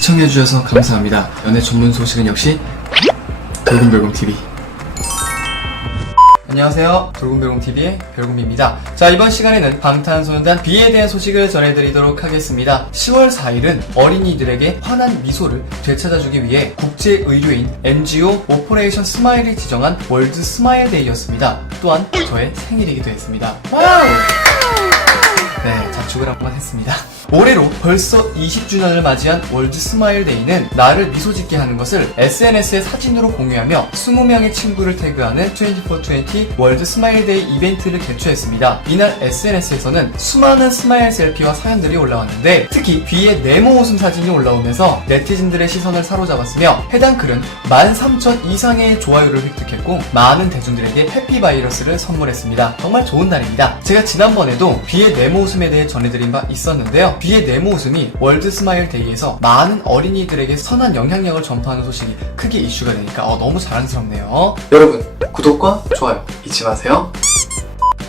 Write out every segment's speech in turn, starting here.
시청해주셔서 감사합니다. 연애 전문 소식은 역시 돌곰별곰TV. 안녕하세요. 돌곰별곰TV의 별곰입니다. 자, 이번 시간에는 방탄소년단 B에 대한 소식을 전해드리도록 하겠습니다. 10월 4일은 어린이들에게 환한 미소를 되찾아주기 위해 국제의료인 NGO 오퍼레이션 스마일이 지정한 월드 스마일 데이였습니다. 또한 저의 생일이기도 했습니다. 와우! 네, 자축을 한번 했습니다. 올해로 벌써 20주년을 맞이한 월드 스마일 데이는 나를 미소 짓게 하는 것을 SNS에 사진으로 공유하며 20명의 친구를 태그하는 2420 월드 스마일 데이 이벤트를 개최했습니다. 이날 SNS에서는 수많은 스마일 셀피와 사연들이 올라왔는데 특히 B의 네모 웃음 사진이 올라오면서 네티즌들의 시선을 사로잡았으며 해당 글은 13,000 이상의 좋아요를 획득했고 많은 대중들에게 해피 바이러스를 선물했습니다. 정말 좋은 날입니다. 제가 지난번에도 B의 네모 웃음에 대해 전해드린 바 있었는데요. B의 네모 웃음이 월드 스마일 데이에서 많은 어린이들에게 선한 영향력을 전파하는 소식이 크게 이슈가 되니까 어, 너무 자랑스럽네요. 여러분 구독과 좋아요 잊지 마세요.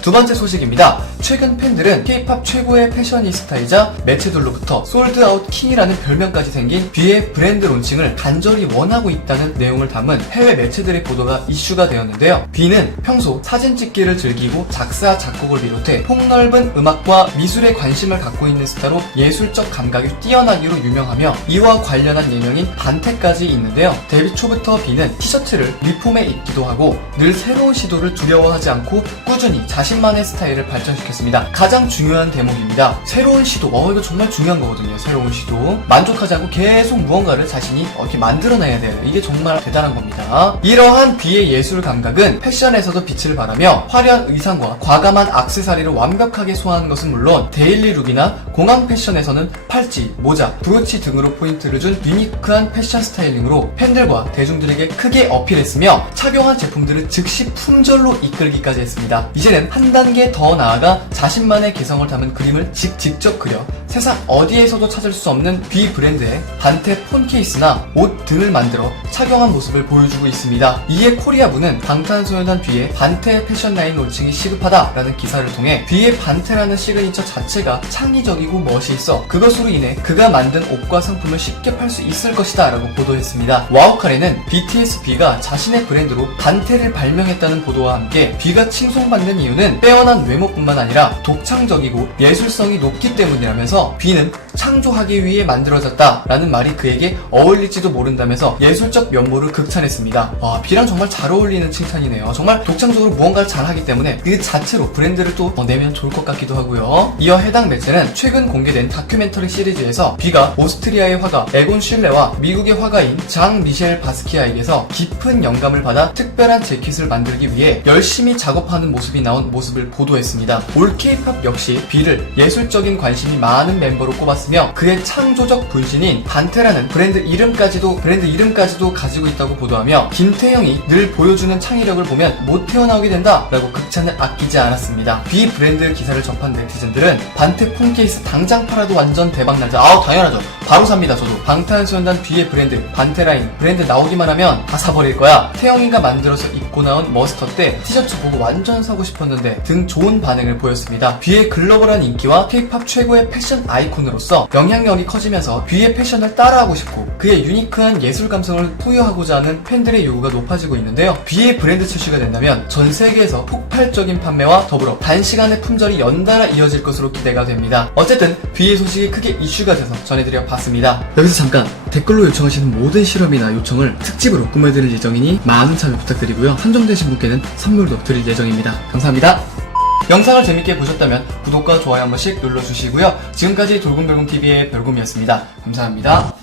두 번째 소식입니다. 최근 팬들은 K-팝 최고의 패셔니스타이자 매체들로부터 솔드아웃 킹이라는 별명까지 생긴 B의 브랜드 론칭을 간절히 원하고 있다는 내용을 담은 해외 매체들의 보도가 이슈가 되었는데요. B는 평소 사진 찍기를 즐기고 작사, 작곡을 비롯해 폭넓은 음악과 미술에 관심을 갖고 있는 스타로 예술적 감각이 뛰어나기로 유명하며 이와 관련한 예명인 반태까지 있는데요. 데뷔 초부터 B는 티셔츠를 리폼해 입기도 하고 늘 새로운 시도를 두려워하지 않고 꾸준히 자신만의 스타일을 발전시 켰습니다. 가장 중요한 대목입니다. 새로운 시도. 어, 이거 정말 중요한 거거든요. 새로운 시도. 만족하지 않고 계속 무언가를 자신이 이렇게 만들어내야 돼요. 이게 정말 대단한 겁니다. 이러한 B의 예술 감각은 패션에서도 빛을 발하며 화려한 의상과 과감한 악세사리를 완벽하게 소화하는 것은 물론 데일리 룩이나 공항 패션에서는 팔찌, 모자, 브로치 등으로 포인트를 준 유니크한 패션 스타일링으로 팬들과 대중들에게 크게 어필했으며 착용한 제품들을 즉시 품절로 이끌기까지 했습니다. 이제는 한 단계 더 나아가 자신만의 개성을 담은 그림을 직, 직접 그려 세상 어디에서도 찾을 수 없는 B 브랜드의 반테 폰 케이스나 옷 등을 만들어 착용한 모습을 보여주고 있습니다. 이에 코리아부는 방탄소년단 B의 반테 패션 라인 론칭이 시급하다라는 기사를 통해 B의 반테라는 시그니처 자체가 창의적이고 멋이 있어 그것으로 인해 그가 만든 옷과 상품을 쉽게 팔 수 있을 것이다 라고 보도했습니다. 와우칼에는 BTS B가 자신의 브랜드로 반테를 발명했다는 보도와 함께 B가 칭송받는 이유는 빼어난 외모뿐만 아니라 독창적이고 예술성이 높기 때문이라면서 B는 창조하기 위해 만들어졌다라는 말이 그에게 어울릴지도 모른다면서 예술적 면모를 극찬했습니다. 와, B랑 정말 잘 어울리는 칭찬이네요. 정말 독창적으로 무언가를 잘하기 때문에 그 자체로 브랜드를 또 어, 내면 좋을 것 같기도 하고요. 이어 해당 매체는 최근 공개된 다큐멘터리 시리즈에서 B가 오스트리아의 화가 에곤 슐레와 미국의 화가인 장 미셸 바스키아에게서 깊은 영감을 받아 특별한 재킷을 만들기 위해 열심히 작업하는 모습이 나온 모습을 보도했습니다. 올 K-팝 역시 B를 예술적인 관심이 많은 멤버로 꼽았으며 그의 창조적 분신인 반테라는 브랜드 이름까지도 브랜드 이름까지도 가지고 있다고 보도하며 김태형이 늘 보여주는 창의력을 보면 못 태어나오게 된다라고 극찬을 아끼지 않았습니다. B 브랜드 기사를 접한 네티즌들은 반테 폰 케이스 당장 팔아도 완전 대박 나자. 아우 당연하죠. 바로 삽니다 저도. 방탄소년단 B의 브랜드 반테라인 브랜드 나오기만 하면 다 사버릴 거야. 태영이가 만들어서 입고 나온 머스터 때 티셔츠 보고 완전 사고 싶었는데 등 좋은 반응을 보였습니다. B의 글로벌한 인기와 K-팝 최고의 패션 아이콘으로서 영향력이 커지면서 B의 패션을 따라하고 싶고 그의 유니크한 예술 감성을 소유하고자 하는 팬들의 요구가 높아지고 있는데요. B의 브랜드 출시가 된다면 전 세계에서 폭발적인 판매와 더불어 단시간에 품절이 연달아 이어질 것으로 기대가 됩니다. 어쨌든 B의 소식이 크게 이슈가 돼서 전해드려 봤습니다. 여기서 잠깐 댓글로 요청하시는 모든 실험이나 요청을 특집으로 꾸며드릴 예정이니 많은 참여 부탁드리고요. 선정되신 분께는 선물도 드릴 예정입니다. 감사합니다. 영상을 재밌게 보셨다면 구독과 좋아요 한 번씩 눌러주시고요. 지금까지 돌곰별곰TV의 별곰이었습니다. 감사합니다.